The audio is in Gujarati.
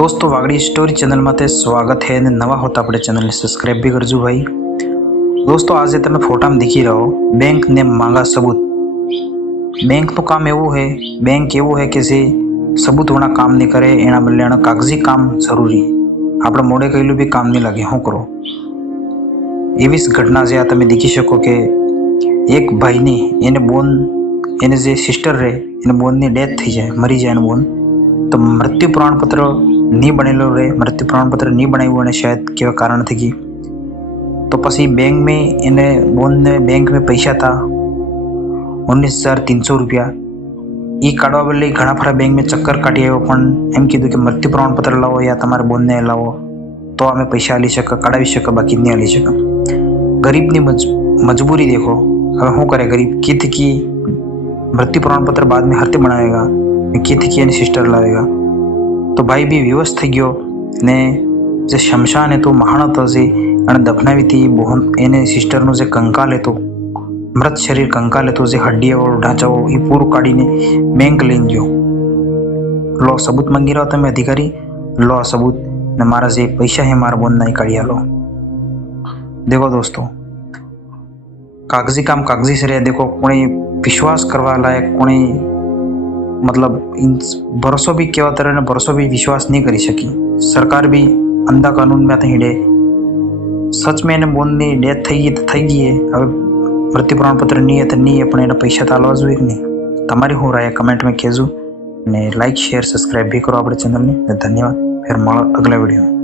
दोस्तों वागड़ी स्टोरी चैनल में स्वागत है ने नवा होता अपने चैनल ने सब्सक्राइब भी करजो भाई। दोस्तों आज તમે ફોટામાં દેખી રહ્યો બેંક ને માંગા સબૂત। બેંક નું કામ એવું है, બેંક એવું है કે જે સબૂત વાળા કામ નહીં કરે, એના બદલે એના કાગજી કામ જરૂરી। આપણે મોડે કહેલું બી કામ નહીં લાગે, શું કરો। એવી ઘટના જે તમે દેખી શકો કે એક ભાઈની એને બોન એને જે સિસ્ટર રહે એને બોનની ડેથ થઈ જાય, મરી જાય એનું બોન, તો મૃત્યુ પ્રમાણપત્ર नहीं बनेलो रे, मृत्यु प्रमाणपत्र नहीं बनाव्યું અને શાયદ કેવા કારણથી ગઈ તો પછી બેંક में એને બોન ને બેંક में પૈસા था 19,300 રૂપિયા। એ કાઢવા બદલે ઘણા ફરા બેંક में ચક્કર કાઢી આવ્યો, પણ એમ કીધું કે મૃત્યુ પ્રમાણપત્ર લાવો યા તમારા બોનને લાવો તો અમે પૈસા આલી શકે, કાઢાવી શકે, બાકી નહીં આલી શકે। ગરીબની મજબૂરી देखो, હવે શું કરે ગરીબ, की थी कि मृत्यु प्रमाणपत्र बाद में हरते बनाएगा, की थी कि सिस्टर लावेगा। तो भाई भी विवश થઈ ગયો ને જે શમશાન હતો મહાણ હતો જે અને દફનાવી હતી બોન એને સિસ્ટરનું જે કંકાલ હતો, મૃત શરીર કંકાલ હતો, જે હડ્ડીઓ ઢાંચાઓ એ પૂરું કાઢીને બેંક લઈને ગયો। લો સબૂત માંગી રહ્યો તમે અધિકારી, લો સબૂત ને મારા જે પૈસા હે મારા બોન નહીં કાઢી આલો। देखो दोस्तों कागजी काम कागजी से रहे। देखो कोई विश्वास करवा लायक कोई मतलब भरोसो भी केवा तरह ने भरोसो भी विश्वास नहीं करी सकी। सरकार भी अंधा कानून में हिड़े। सच में बोन ने डेथ थी गई तो थी गई है, अब मृत्यु प्रमाणपत्र नहीं है तो नहीं है, पण पैसा तो आलवा जोईए नहीं। तमारी हो रहा है कमेंट में कहेजो ने लाइक शेयर सब्सक्राइब भी करो अपने चैनल ने। धन्यवाद, फिर મળો अगला वीडियो में।